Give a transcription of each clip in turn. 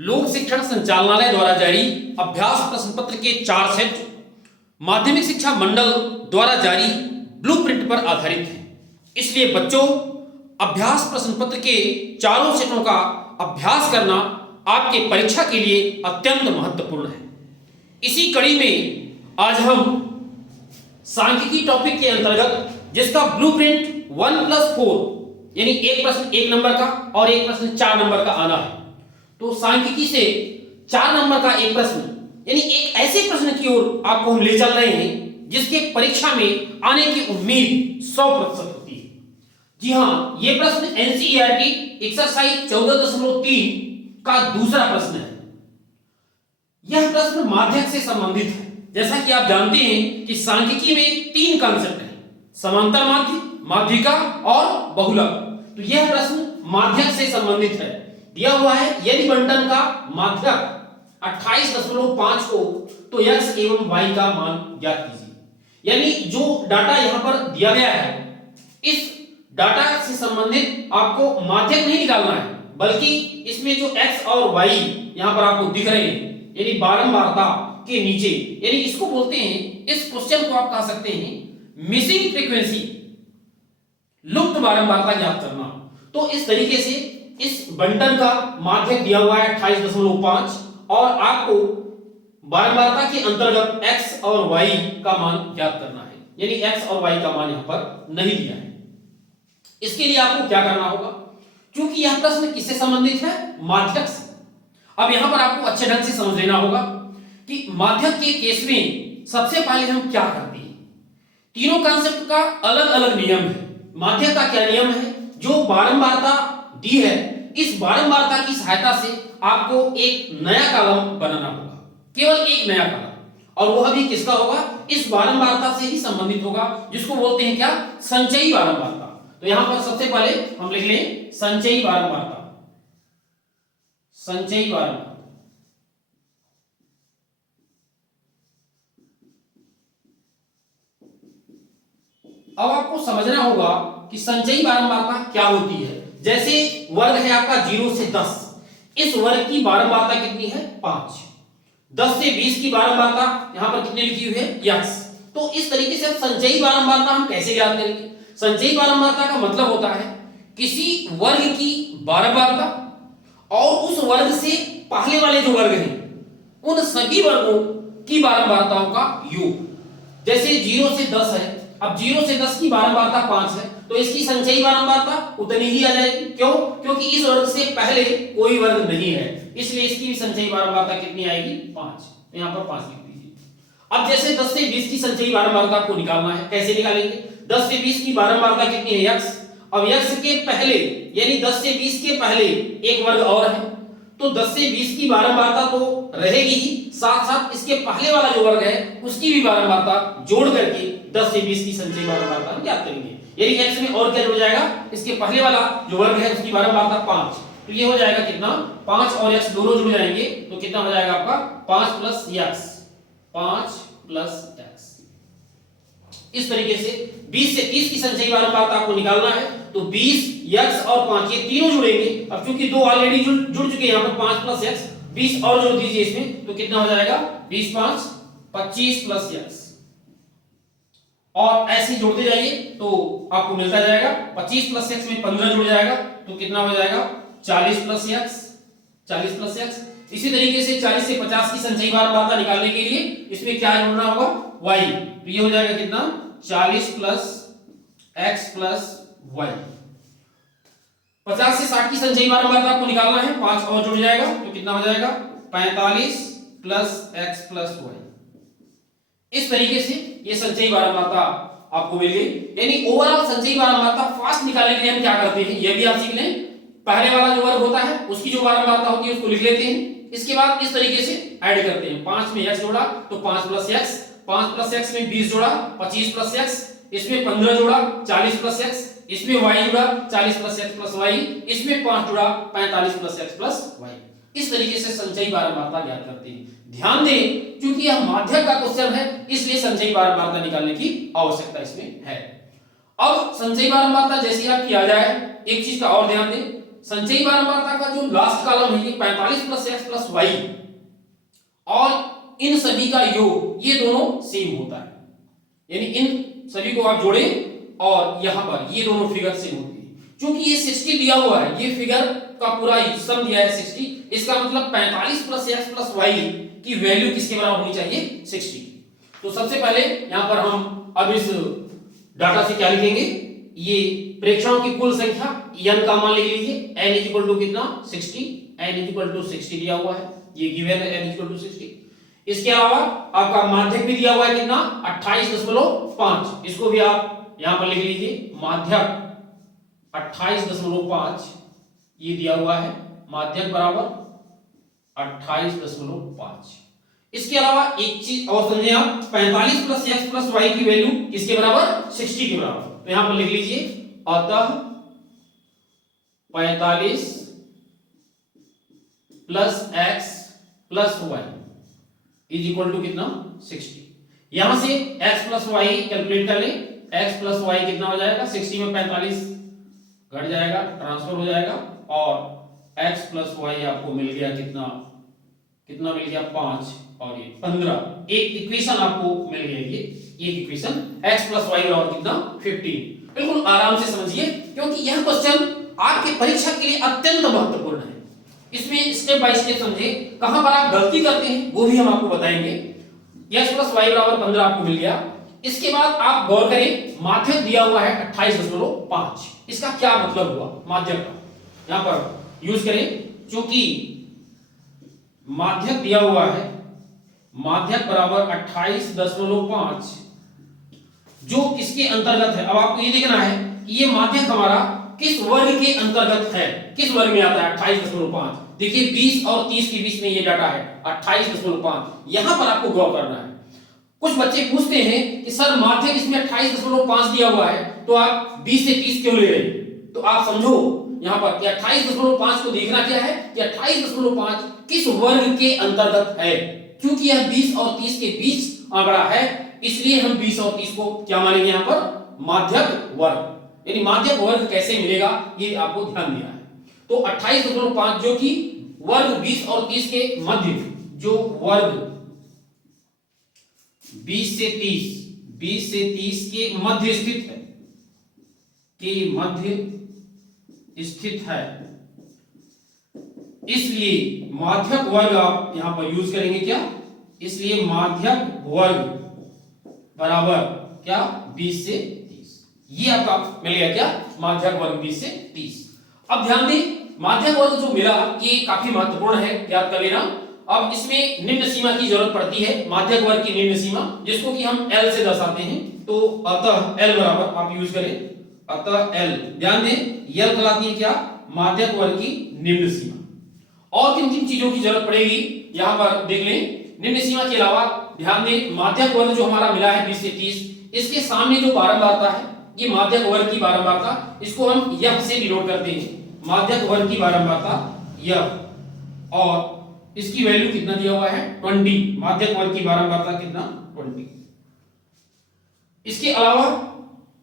लोक शिक्षण संचालनालय द्वारा जारी अभ्यास प्रश्न पत्र के 4 सेट माध्यमिक शिक्षा मंडल द्वारा जारी ब्लूप्रिंट पर आधारित है। इसलिए बच्चों, अभ्यास प्रश्न पत्र के चारों सेटों का अभ्यास करना आपके परीक्षा के लिए अत्यंत महत्वपूर्ण है। इसी कड़ी में आज हम सांख्यिकी टॉपिक के अंतर्गत जिसका ब्लूप्रिंट 1+4 यानी एक प्रश्न 1 नंबर का और एक प्रश्न 4 नंबर का आना है, तो सांख्यिकी से 4 नंबर का एक प्रश्न यानी एक ऐसे प्रश्न की ओर आपको हम ले चल रहे हैं जिसके परीक्षा में आने की उम्मीद 100% होती है। जी हाँ, ये प्रश्न एनसीईआरटी एक्सरसाइज 14.3 का दूसरा प्रश्न है। यह प्रश्न माध्यक से संबंधित है। जैसा कि आप जानते हैं कि सांख्यिकी में 3 कॉन्सेप्ट हैं, समांतर माध्य, माध्यिका और बहुलक। तो यह प्रश्न माध्यक से संबंधित है। दिया हुआ है यदि बंटन का माध्यक 28.5 हो तो x एवं y का मान ज्ञात कीजिए। यानी जो डाटा यहां पर दिया गया है, इस डाटा से संबंधित आपको माध्यक नहीं निकालना है, बल्कि इसमें जो x और y यहां पर आपको दिख रहे हैं यानी बारंबारता के नीचे, यानी इसको बोलते हैं, इस क्वेश्चन को आप कह सकते हैं मिसिंग फ्रीक्वेंसी, लुप्त बारंबारता ज्ञात करना। तो इस तरीके से इस बंटन का माध्यक दिया हुआ है 28.5 और आपको बारंबारता के अंतर्गत x और y का मान ज्ञात करना है, यानी x और y का मान यहां पर नहीं दिया है। इसके लिए आपको क्या करना होगा, क्योंकि यह प्रश्न किससे संबंधित है, माध्यक से। अब यहां पर आपको अच्छे ढंग से समझ लेना होगा कि माध्यक के केस में सबसे पहले हम क्या करते हैं। तीनों कॉन्सेप्ट का अलग अलग नियम है। माध्यक का क्या नियम है, जो बारंबारता दी है, इस बारंबारता की सहायता से आपको एक नया कॉलम बनाना होगा, केवल एक नया कॉलम, और वह भी किसका होगा, इस बारंबारता से ही संबंधित होगा, जिसको बोलते हैं क्या, संचयी बारंबारता। तो यहां पर सबसे पहले हम लिख लें संचयी बारंबारता। संचयी बारंबारता अब आपको समझना होगा कि संचयी बारंबारता क्या होती है। जैसे वर्ग है आपका 0 से 10, इस वर्ग की बारंबारता कितनी है, 5। 10 से 20 की बारंबारता यहां पर कितनी लिखी हुई है, x। तो इस तरीके से संचयी बारंबारता हम कैसे ज्ञात करेंगे। संचयी बारंबारता का मतलब होता है किसी वर्ग की बारंबारता और उस वर्ग से पहले वाले जो वर्ग हैं उन सभी वर्गों की बारंबारताओं का योग। जैसे 0 से 10 है, अब 0 से 10 की बारंबारता 5 है, तो इसकी संचयी बारंबारता उतनी ही आ जाएगी। क्यों, क्योंकि इस वर्ग से पहले कोई वर्ग नहीं है, इसलिए इसकी भी संचयी बारंबारता कितनी आएगी, 5। तो यहां पर 5 लिख दीजिए। अब जैसे 10 से 20 की संचयी बारंबारता आपको निकालना है, कैसे निकालेंगे। 10 से 20 की बारंबारता कितनी है, x। अब x के पहले यानी 10 से 20 के पहले एक वर्ग और है, तो 10 से 20 की बारंबारता तो रहेगी ही, साथ साथ इसके पहले वाला जो वर्ग है उसकी भी बारंबारता जोड़ करके 10 से 20 की संचयी बारंबारता हम ज्ञात करेंगे। यानी x में और क्या जुड़ जाएगा, इसके पहले वाला जो वर्ग है उसकी बारंबारता 5, तो ये हो जाएगा कितना, 5 और x दोनों जुड़ जाएंगे, तो कितना हो जाएगा आपका 5 प्लस x, 5 प्लस x। इस तरीके से 20 से 30 की संचयी बारंबारता आपको निकालना है, तो 20 x और 5 ये तीनों जुड़ेंगे। अब चूंकि दो ऑलरेडी जुड़ चुके हैं, यहां पर 5 प्लस x, 20 और जोड़ दीजिए इसमें, तो कितना हो जाएगा, 20 5 25 प्लस x, और ऐसे जोड़ते जाइए तो आपको मिलता जाएगा 25 प्लस x में 15 जुड़ जाएगा, तो कितना हो जाएगा 40 प्लस x, 40 प्लस x। इसी तरीके से 40 से 50 की संचयी बारंबारता निकालने के लिए इसमें क्या जोड़ना होगा, y। तो ये हो जाएगा कितना, 40 प्लस x प्लस y। 50 से 60 की संचयी बारंबारता आपको निकालना है, 5 और जुड़ जाएगा, तो कितना हो जाएगा 45 प्लस x प्लस y। इस तरीके से ये संचयी बारंबारता आपको मिल गई। यानी ओवरऑल संचयी बारंबारता फास्ट निकालने के लिए हम क्या करते हैं, ये भी आप सीख लें। पहले वाला जो वर्ग होता है उसकी जो बारंबारता होती है उसको लिख लेते हैं, इसके बाद इस तरीके से ऐड करते हैं। 5 में x जोड़ा तो 5 प्लस x, 5 प्लस x में 20 जोड़ा 25 प्लस x, इसमें 15 जोड़ा 40 प्लस x, इसमें y जुड़ा 40 प्लस x प्लस y, इसमें 5 जुड़ा 45 प्लस x प्लस y। इस तरीके से संचयी बारंबारता ज्ञात करते हैं। ध्यान दें, क्योंकि यह माध्यक का क्वेश्चन है, इसलिए संचयी बारंबारता निकालने की आवश्यकता इसमें है। अब संचयी बारंबारता जैसे आप किया जाए, एक चीज का और ध्यान दें, संचयी बारंबारता का जो लास्ट कॉलम है ये 45 प्लस एक्स प्लस वाई और इन सभी का योग ये दोनों सेम होता है, यानी इन सभी को आप जोड़ें और यहां पर ये दोनों फिगर सेम होती है। क्योंकि ये 60 दिया हुआ है, ये फिगर का पूरा सम दिया है 60, इसका मतलब 45 प्लस एक्स प्लस वाई की वैल्यू किसके बराबर होनी चाहिए 60। तो सबसे पहले यहां पर हम अब इस डाटा से क्या लिखेंगे, ये प्रेक्षणों की कुल संख्या n का मान लिख लीजिए, n इक्वल टू कितना 60, n इक्वल टू 60 दिया हुआ है, ये गिवन है n इक्वल टू 60। इसके अलावा आपका माध्यक भी दिया हुआ है कितना 28.5, इसको भी आप यहां पर लिख लीजिए, माध्यक 28.5 ये दिया हुआ है, माध्यक बराबर 28.5। इसके अलावा एक चीज और समझें आप, 45 प्लस एक्स प्लस वाई की वैल्यू किसके बराबर 60 के बराबर, तो यहां पर लिख लीजिए अतः 45 plus X plus Y is equal to कितना 60। यहां से x प्लस वाई कैलकुलेट कर लें, x प्लस वाई कितना हो जाएगा, 60 में 45 घट जाएगा, ट्रांसफर हो जाएगा और x प्लस वाई आपको मिल गया कितना कितना मिल गया 5 और ये 15। एक इक्वेशन आपको मिल गई, ये एक इक्वेशन x प्लस वाई बराबर कितना 15। बिल्कुल आराम से समझिए क्योंकि यह क्वेश्चन आपके परीक्षा के लिए अत्यंत महत्वपूर्ण है। इसमें स्टेप बाय स्टेप समझे, कहां पर आप गलती करते हैं वो भी हम आपको बताएंगे। x प्लस वाई बराबर 15 आपको मिल गया। इसके बाद आप गौर करें, माध्यक दिया हुआ है 28.5, इसका क्या मतलब हुआ माध्यक का, यहां पर यूज करें, क्योंकि माध्यक दिया हुआ है, माध्यक बराबर 28.5 जो किसके अंतर्गत है। अब आपको ये देखना है कि ये माध्यक हमारा किस वर्ग के अंतर्गत है, किस वर्ग में आता है 28.5। देखिए 20 और 30 के बीच में ये डाटा है 28.5, यहां पर आपको गौर करना है। कुछ बच्चे पूछते हैं कि सर माध्यक इसमें 28.5 दिया हुआ है तो आप 20 से 30 क्यों ले रहे हैं, तो आप समझो यहां पर कि 28.5 को देखना क्या है कि 28.5 किस वर्ग के अंतर्गत है, क्योंकि यह 20 और 30 के बीच आंकड़ा है, इसलिए हम 20 और 30 को क्या मानेंगे यहां पर माध्यक वर्ग। यानी माध्यक वर्ग कैसे मिलेगा ये आपको ध्यान देना है। तो 28.5 जो कि वर्ग 20 और 30 के मध्य, जो वर्ग 20 से 30 के मध्य स्थित है, के मध्य स्थित है, इसलिए माध्यक वर्ग आप यहां पर यूज करेंगे क्या, इसलिए माध्यक वर्ग बराबर क्या 20 से 30, ये आपका मिल गया क्या माध्यक वर्ग 20 से 30। अब ध्यान दें, माध्यक वर्ग जो मिला ये काफी महत्वपूर्ण है, याद कर लेना। अब इसमें निम्न सीमा की जरूरत पड़ती है, माध्यक वर्ग की निम्न सीमा, जिसको कि हम L से दर्शाते हैं। तो अतः L बराबर आप यूज करें, अतः L, ध्यान दें L कहलाती है क्या माध्यक वर्ग की निम्न सीमा। और किन किन चीजों की जरूरत पड़ेगी यहां पर देख लें। निम्न सीमा के अलावा ध्यान दें माध्यक वर्ग जो हमारा मिला है 20 से 30, इसके सामने जो बारंबारता है ये माध्यक वर्ग की बारंबारता, इसको हम F से डिनोट करते हैं, माध्यक वर्ग की बारंबारता F, और इसकी वैल्यू कितना दिया हुआ है 20, माध्यक वर्ग की बारंबारता कितना 20। इसके अलावा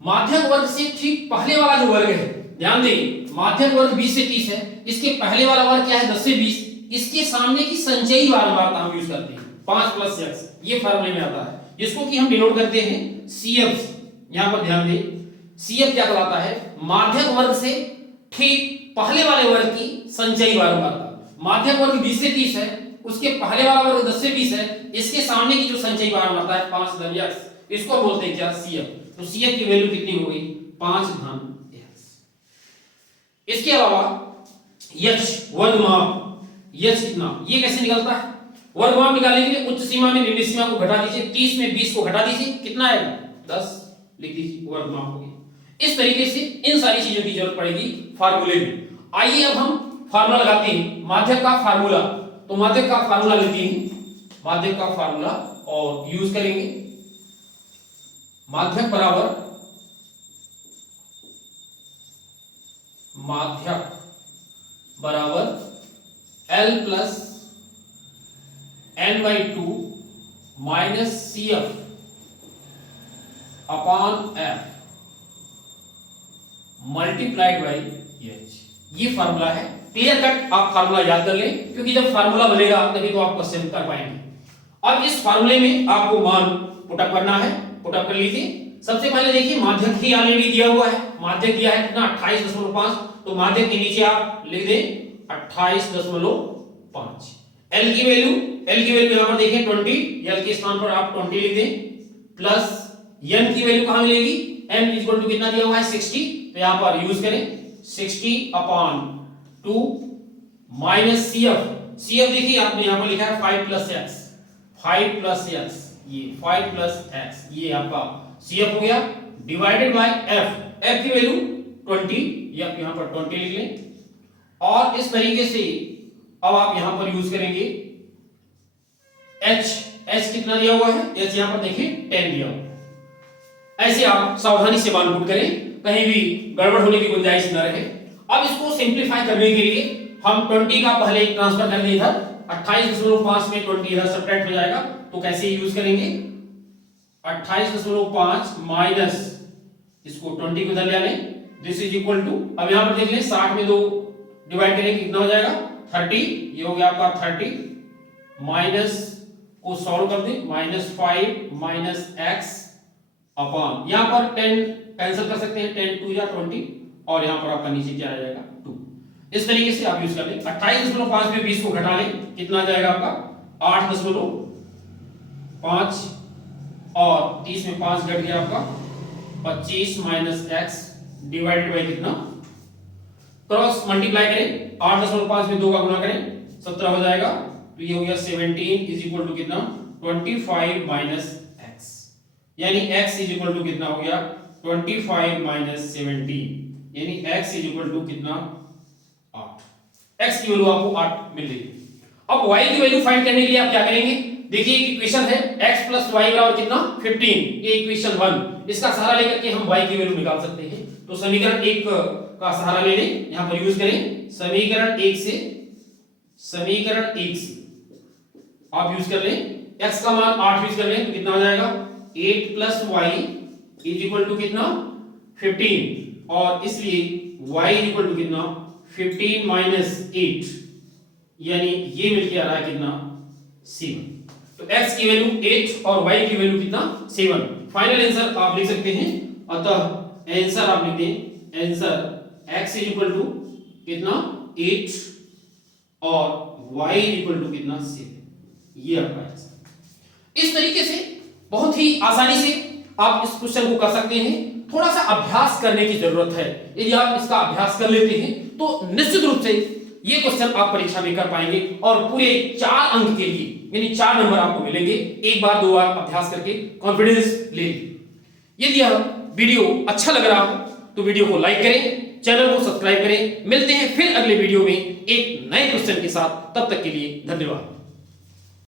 माध्यक वर्ग से ठीक पहले वाला जो वर्ग है, ध्यान दें माध्यक वर्ग 20 से 30 है, इसके पहले वाला वर्ग क्या है 10 से 20, इसके सामने की संचयी बारंबारता हम यूज करते हैं 5 प्लस x, ये फॉर्मूले में आता है, जिसको कि हम डिनोट करते हैं CF। यहां पर ध्यान दें CF क्या कहलाता है, माध्यक वर्ग से ठीक पहले वाले वर्ग की संचयी बारंबारता। माध्यक वर्ग 20 से 30 है, उसके पहले वाला वर्ग 10 से 20 है, इसके सामने की जो संचयी बारंबारता है 5 धन x, इसको बोलते हैं क्या CF। तो CF की वैल्यू कितनी हो गई 5 धन x। इसके अलावा h वर्गमाप, h कितना, ये कैसे निकलता है, वर्गमाप निकालने के लिए उच्च सीमा में निम्न सीमा को घटा दीजिए, 30 में 20 को घटा दीजिए, कितना आएगा 10, लिख दीजिए वर्गमाप हो गया। इस तरीके से इन सारी चीजों की जरूरत पड़ेगी फार्मूले में। आइए अब हम फार्मूला लगाते हैं माध्यक का फार्मूला। तो माध्यक का फार्मूला लेते हैं, माध्यक का फार्मूला और यूज करेंगे, माध्यक बराबर L plus n/2 minus CF upon F multiplied by H। ये फार्मूला है। क्लियर कट आप फार्मूला याद कर लें, क्योंकि जब फार्मूला बनेगा तभी तो आप क्वेश्चन कर पाएंगे। अब इस फार्मूले में आपको मान पुटअप करना है, पुटअप कर लीजिए। सबसे पहले देखिए माध्यक ही ऑलरेडी दिया हुआ है, माध्यक दिया है कितना 28.5, तो माध्यक के नीचे आप लिख दें 28.5। एल की वैल्यू यहां पर देखें 20, एल के स्थान पर आप 20 लिख दें, प्लस एन की वैल्यू कहां मिलेगी, एन इक्वल टू कितना दिया हुआ है 60, तो यहां पर यूज करें 60/2 माइनस सीएफ देखिए आपने यहां पर लिखा है 5 प्लस एक्स, ये 5 प्लस एक्स, ये आपका सीएफ हो गया, डिवाइडेड बाय एफ की वैल्यू 20, ये आप यहां पर 20 लिख लें। और इस तरीके से अब आप यहां पर यूज करेंगे एच कितना दिया हुआ है, एच यहां पर देखिए 10 दिया हुआ। ऐसे आप सावधानी से मान पुट करें, कहीं भी गड़बड़ होने की गुंजाइश न रहे। अब इसको सिंपलीफाई करने के लिए हम 20 का पहले ट्रांसफर कर दें इधर, 28.5 में 20 इधर सब्ट्रैक्ट हो जाएगा, तो कैसे यूज करेंगे 28.5 माइनस इसको 20 को इधर ले आने, दिस इज इक्वल टू, अब यहां पर देख लें 60 में 2 डिवाइड करेंगे कितना हो जाएगा 30, ये हो गया आपका 30, माइनस को सॉल्व कर दें, -5 माइनस एक्स अपॉन, यहां पर 10 कैंसिल कर सकते हैं, 10 2 या 20, और यहां पर आपका नीचे क्या आ जाएगा 2। इस तरीके से आप यूज कर लें। 28.5 में 20 को घटा लें, कितना आ जाएगा आपका 8.5, और 30 में 5 घट गया आपका 25 माइनस एक्स डिवाइडेड बाय कितना, क्रॉस मल्टीप्लाई करें, 8.5 में 2 का गुणा करें 17 हो जाएगा, तो ये हो गया 17 इज इक्वल टू कितना 25 माइनस एक्स, यानी x इज इक्वल टू कितना हो गया 25 माइनस 17, यानी x इज इक्वल टू कितना 8। x की वैल्यू आपको 8 मिल रही है। अब y की वैल्यू फाइंड करने के लिए आप क्या करेंगे, देखिए एक इक्वेशन है x + y बराबर कितना 15, ये इक्वेशन 1, इसका सहारा लेकर के हम y की वैल्यू निकाल सकते हैं। तो समीकरण 1 का सहारा ले लें, यहां पर यूज करें समीकरण 1 से आप यूज कर लें, x का मान 8 यूज कर लें तो कितना हो जाएगा 8 + y इज इक्वल टू कितना 15, और इसलिए y इज इक्वल टू कितना 15 माइनस 8, यानी ये मिलके आ रहा है कितना 7। तो x की वैल्यू 8 और y की वैल्यू कितना 7। फाइनल आंसर आप लिख सकते हैं, अतः आंसर आप लिख दें, answer x is equal to कितना 8 और y इज इक्वल टू कितना 7, ये आपका आंसर। इस तरीके से बहुत ही आसानी से आप इस क्वेश्चन को कर सकते हैं। थोड़ा सा अभ्यास करने की जरूरत है, यदि आप इसका अभ्यास कर लेते हैं तो निश्चित रूप से ये क्वेश्चन आप परीक्षा में कर पाएंगे, और पूरे 4 अंक के लिए यानी 4 नंबर आपको मिलेंगे। एक बार 2 बार अभ्यास करके कॉन्फिडेंस ले लीजिए। यदि यह वीडियो अच्छा लग रहा हो तो वीडियो को लाइक करें, चैनल को सब्सक्राइब करें। मिलते हैं फिर अगले वीडियो में एक नए क्वेश्चन के साथ, तब तक के लिए धन्यवाद।